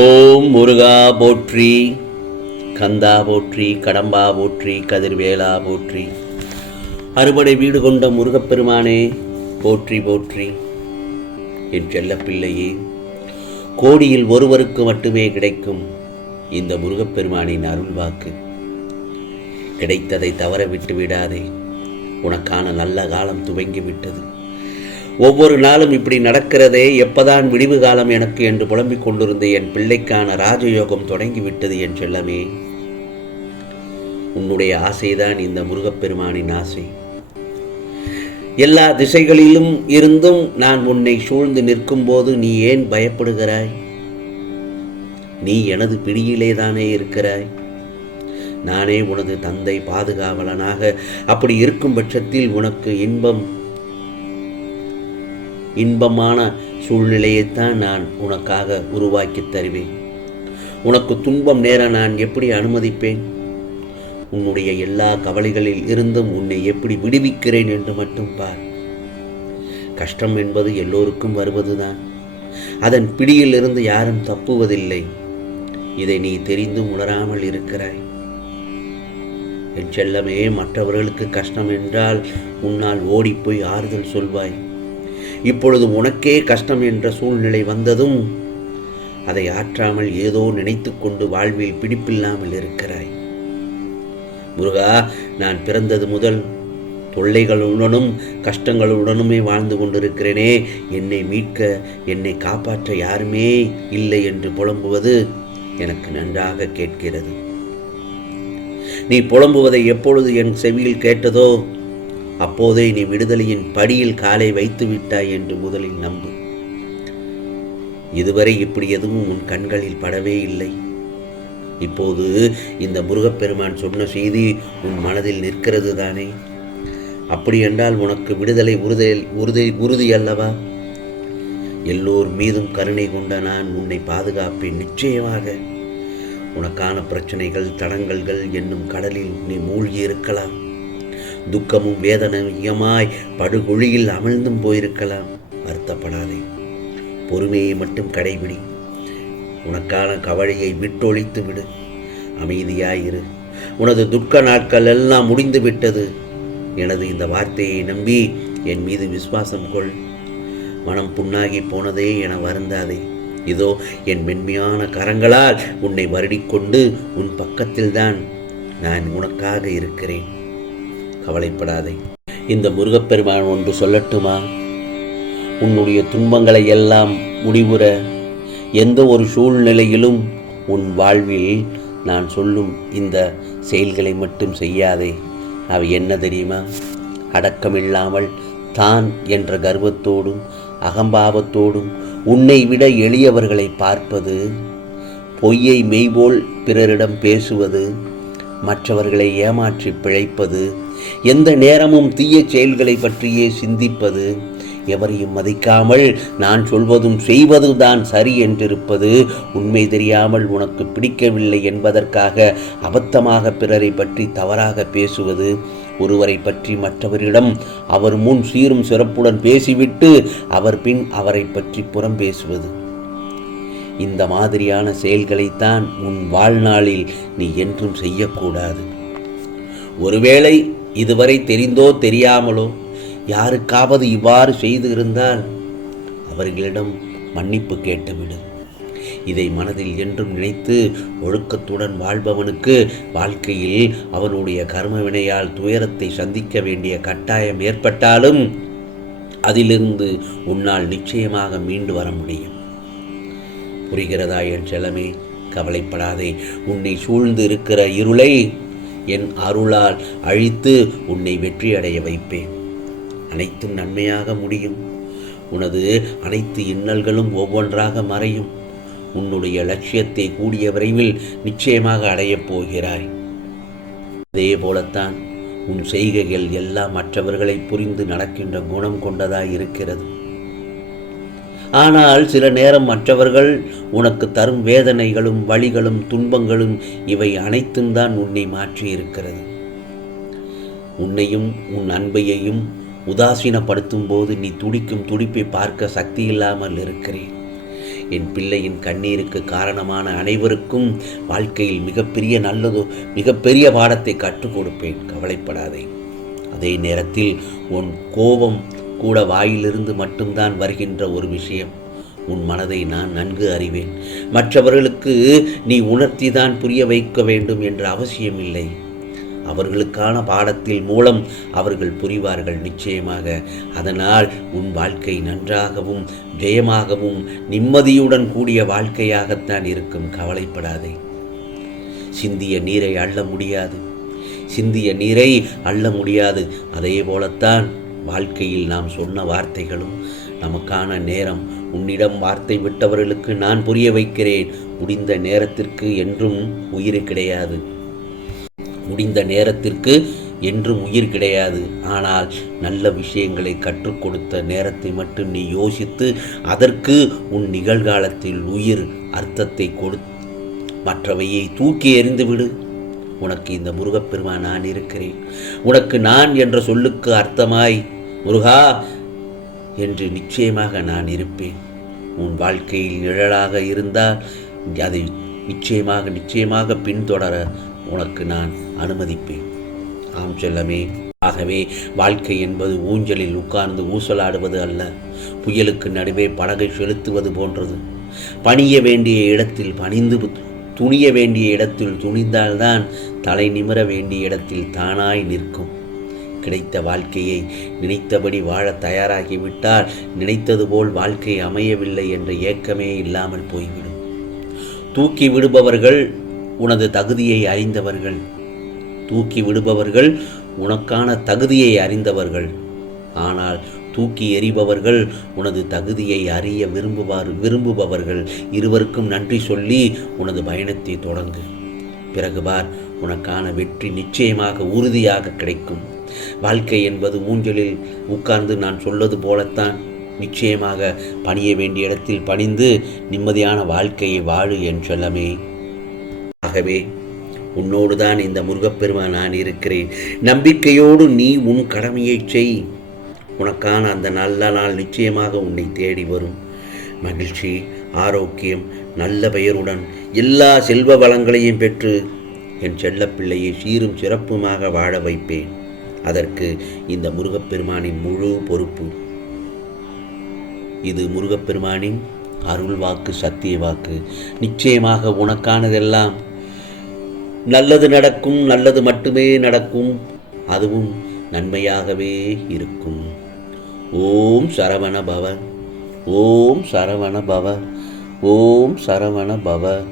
ஓம் முருகா போற்றி கந்தா போற்றி கடம்பா போற்றி கதிர்வேலா போற்றி. அறுபடை வீடு கொண்ட முருகப்பெருமானே போற்றி போற்றி. என் செல்லப்பிள்ளையே கோடியில் ஒருவருக்கு மட்டுமே கிடைக்கும் இந்த முருகப்பெருமானின் அருள் வாக்கு கிடைத்ததை தவற விட்டு விடாதே உனக்கான நல்ல காலம் துவங்கி விட்டது. ஒவ்வொரு நாளும் இப்படி நடக்கிறதே எப்பதான் விடிவு காலம் எனக்கு என்று புலம்பிக் கொண்டிருந்த என் பிள்ளைக்கான ராஜயோகம் தொடங்கிவிட்டது என் செல்லமே. உன்னுடைய ஆசைதான் இந்த முருகப்பெருமானின் ஆசை. எல்லா திசைகளிலும் இருந்தும் நான் உன்னை சூழ்ந்து நிற்கும்போது நீ ஏன் பயப்படுகிறாய்? நீ எனது பிடியிலே தானே இருக்கிறாய்? நானே உனது தந்தை பாதுகாவலனாக அப்படி இருக்கும் பட்சத்தில் உனக்கு இன்பம் இன்பமான சூழ்நிலையைத்தான் நான் உனக்காக உருவாக்கி தருவேன். உனக்கு துன்பம் நேர நான் எப்படி அனுமதிப்பேன்? உன்னுடைய எல்லா கவலைகளில் இருந்தும் உன்னை எப்படி விடுவிக்கிறேன் என்று மட்டும் பார். கஷ்டம் என்பது எல்லோருக்கும் வருவதுதான். அதன் பிடியிலிருந்து யாரும் தப்புவதில்லை. இதை நீ தெரிந்தும் உணராமல் இருக்கிறாய். என் செல்லமே மற்றவர்களுக்கு கஷ்டம் என்றால் உன்னால் ஓடிப்போய் ஆறுதல் சொல்வாய். இப்பொழுது உனக்கே கஷ்டம் என்ற சூழ்நிலை வந்ததும் அதை ஆற்றாமல் ஏதோ நினைத்து கொண்டு வாழ்வில் பிடிப்பில்லாமல் இருக்கிறாய். முருகா நான் பிறந்தது முதல் தொல்லைகளுடனும் கஷ்டங்களுடனுமே வாழ்ந்து கொண்டிருக்கிறேனே என்னை மீட்க என்னை காப்பாற்ற யாருமே இல்லை என்று புலம்புவது எனக்கு நன்றாக கேட்கிறது. நீ புலம்புவதை எப்பொழுது என் செவியில் கேட்டதோ அப்போதே நீ விடுதலையின் படியில் காலை வைத்து விட்டாய் என்று முதலில் நம்பு. இதுவரை இப்படி எதுவும் உன் கண்களில் படவே இல்லை. இப்போது இந்த முருகப்பெருமான் சொன்ன செய்தி உன் மனதில் நிற்கிறது தானே? அப்படி என்றால் உனக்கு விடுதலை உறுதல் உறுதி உறுதி அல்லவா? எல்லோர் மீதும் கருணை கொண்ட நான் உன்னை பாதுகாப்பேன் நிச்சயமாக. உனக்கான பிரச்சனைகள் தடங்கல்கள் என்னும் கடலில் நீ மூழ்கி இருக்கலாம். துக்கமும் வேதனையுமாய் படுகுழியில் அமிழ்ந்தும் போயிருக்கலாம். வருத்தப்படாதே. பொறுமையை மட்டும் கடைபிடி. உனக்கான கவலையை விட்டொழித்து விடு. அமைதியாயிரு. உனது துக்க நாட்கள் எல்லாம் முடிந்து விட்டது. எனது இந்த வார்த்தையை நம்பி என் மீது விசுவாசம் கொள். மனம் புண்ணாகி போனதே என வருந்தாதே. இதோ என் மென்மையான கரங்களால் உன்னை வருடிக்கொண்டு உன் பக்கத்தில்தான் நான் உனக்காக இருக்கிறேன். கவலைப்படாதே. இந்த முருகப்பெருமான் ஒன்று சொல்லட்டுமா? உன்னுடைய துன்பங்களை எல்லாம் முடிவுற எந்த ஒரு சூழ்நிலையிலும் உன் வாழ்வில் நான் சொல்லும் இந்த செயல்களை மட்டும் செய்யாதே. அவை என்ன தெரியுமா? அடக்கமில்லாமல் தான் என்ற கர்வத்தோடும் அகம்பாவத்தோடும் உன்னை விட எளியவர்களை பார்ப்பது பொய்யை மெய்போல் பிறரிடம் பேசுவது மற்றவர்களை ஏமாற்றி பிழைப்பது எந்த நேரமும் தீய செயல்களை பற்றியே சிந்திப்பது? எவரையும் மதிக்காமல் நான் சொல்வதும் செய்வதுதான் சரி என்றிருப்பது. உண்மை தெரியாமல் உனக்கு பிடிக்கவில்லை என்பதற்காக அபத்தமாக பிறரை பற்றி தவறாக பேசுவது. ஒருவரை பற்றி மற்றவரிடம் அவர் முன் சீரும் சிறப்புடன் பேசிவிட்டு அவர் பின் அவரை பற்றி புறம் பேசுவது. இந்த மாதிரியான செயல்களைத்தான் உன் வாழ்நாளில் நீ என்றும் செய்யக்கூடாது. ஒருவேளை இதுவரை தெரிந்தோ தெரியாமலோ யாருக்காவது இவ்வாறு செய்து இருந்தால் அவர்களிடம் மன்னிப்பு கேட்டுவிடு. இதை மனதில் என்றும் நினைத்து ஒழுக்கத்துடன் வாழ்பவனுக்கு வாழ்க்கையில் அவனுடைய கர்ம வினையால் துயரத்தை சந்திக்க வேண்டிய கட்டாயம் ஏற்பட்டாலும் அதிலிருந்து உன்னால் நிச்சயமாக மீண்டு வர முடியும். புரிகிறதா என் செலமே கவலைப்படாதே. உன்னை சூழ்ந்து இருக்கிற இருளை என் அருளால் அழித்து உன்னை வெற்றியடைய வைப்பேன். அனைத்தும் நன்மையாக முடியும். உனது அனைத்து இன்னல்களும் ஒவ்வொன்றாக மறையும். உன்னுடைய லட்சியத்தை கூடிய விரைவில் நிச்சயமாக அடையப் போகிறாய். அதே போலத்தான் உன் செய்கைகள் எல்லாம் மற்றவர்களை புரிந்து நடக்கின்ற குணம் கொண்டதாய் இருக்கிறது. ஆனால் சில நேரம் மற்றவர்கள் உனக்கு தரும் வேதனைகளும் வழிகளும் துன்பங்களும் இவை அனைத்தும் தான் உன்னை மாற்றி இருக்கிறது உன்னையும் உன் அன்பையையும் உதாசீனப்படுத்தும் போது நீ துடிக்கும் துடிப்பை பார்க்க சக்தி இல்லாமல் இருக்கிறேன். என் பிள்ளையின் கண்ணீருக்கு காரணமான அனைவருக்கும் வாழ்க்கையில் மிகப்பெரிய நல்லதோ மிகப்பெரிய பாடத்தை கற்றுக் கொடுப்பேன். கவலைப்படாதே. அதே நேரத்தில் உன் கோபம் கூட வாயிலிருந்து மட்டும்தான் வருகின்ற ஒரு விஷயம். உன் மனதை நான் நன்கு அறிவேன். மற்றவர்களுக்கு நீ உணர்த்திதான் புரிய வைக்க வேண்டும் என்ற அவசியமில்லை. அவர்களுக்கான பாடத்தில் மூலம் அவர்கள் புரிவார்கள் நிச்சயமாக. அதனால் உன் வாழ்க்கை நன்றாகவும் ஜெயமாகவும் நிம்மதியுடன் கூடிய வாழ்க்கையாகத்தான் இருக்கும். கவலைப்படாதே. சிந்திய நீரை அள்ள முடியாது. சிந்திய நீரை அள்ள முடியாது. அதே போலத்தான் வாழ்க்கையில் நாம் சொன்ன வார்த்தைகளும் நமக்கான நேரம். உன்னிடம் வார்த்தை விட்டவர்களுக்கு நான் புரிய வைக்கிறேன். முடிந்த நேரத்திற்கு என்றும் உயிர் கிடையாது. முடிந்த நேரத்திற்கு என்றும் உயிர் கிடையாது. ஆனால் நல்ல விஷயங்களை கற்றுக் கொடுத்த நேரத்தை மட்டும் நீ யோசித்து அதற்கு உன் நிகழ்காலத்தில் உயிர் அர்த்தத்தை கொடு. மற்றவையை தூக்கி எறிந்துவிடு உனக்கு இந்த முருகப்பெருமா நான் இருக்கிறேன். உனக்கு நான் என்ற சொல்லுக்கு அர்த்தமாய் முருகா என்று நிச்சயமாக நான் இருப்பேன். உன் வாழ்க்கையில் நிழலாக இருந்தால் அதை நிச்சயமாக நிச்சயமாக பின்தொடர உனக்கு நான் அனுமதிப்பேன். ஆம் செல்லமே ஆகவே வாழ்க்கை என்பது ஊஞ்சலில் உட்கார்ந்து ஊசலாடுவது அல்ல. புயலுக்கு நடுவே படகை செலுத்துவது போன்றது. பணிய வேண்டிய இடத்தில் பணிந்து துணிய வேண்டிய இடத்தில் துணிந்தால்தான் தலை நிமிர வேண்டிய இடத்தில் தானாய் நிற்கும். கிடைத்த வாழ்க்கையை நினைத்தபடி வாழ தயாராகிவிட்டால் நினைத்தது போல் வாழ்க்கை அமையவில்லை என்ற ஏக்கமே இல்லாமல் போய்விடும். தூக்கி விடுபவர்கள் உனது தகுதியை அறிந்தவர்கள். தூக்கி விடுபவர்கள் உனக்கான தகுதியை அறிந்தவர்கள். ஆனால் தூக்கி எறிபவர்கள் உனது தகுதியை அறிய விரும்புவார் விரும்புபவர்கள். இருவருக்கும் நன்றி சொல்லி உனது பயணத்தை தொடங்கு. பிறகு பார் உனக்கான வெற்றி நிச்சயமாக உறுதியாக கிடைக்கும். வாழ்க்கை என்பது ஊஞ்சலில் உட்கார்ந்து நான் சொல்வது போலத்தான். நிச்சயமாக பணிய வேண்டிய இடத்தில் பணிந்து நிம்மதியான வாழ்க்கையை வாழு என் சொல்லமே. ஆகவே உன்னோடு தான் இந்த முருகப்பெருமான் நான் இருக்கிறேன். நம்பிக்கையோடு நீ உன் கடமையை செய். உனக்கான அந்த நல்ல நாள் நிச்சயமாக உன்னை தேடி வரும். மகிழ்ச்சி ஆரோக்கியம் நல்ல பெயருடன் எல்லா செல்வ வளங்களையும் பெற்று என் செல்லப்பிள்ளையை சீரும் சிறப்புமாக வாழ வைப்பேன். அதற்கு இந்த முருகப்பெருமானின் முழு பொறுப்பு. இது முருகப்பெருமானின் அருள் வாக்கு சத்திய வாக்கு நிச்சயமாக உனக்கானதெல்லாம் நல்லது நடக்கும் நல்லது மட்டுமே நடக்கும். அதுவும் நன்மையாகவே இருக்கும். ஓம் சரவண பவ. ஓம் சரவண பவ. ஓம் சரவண பவ.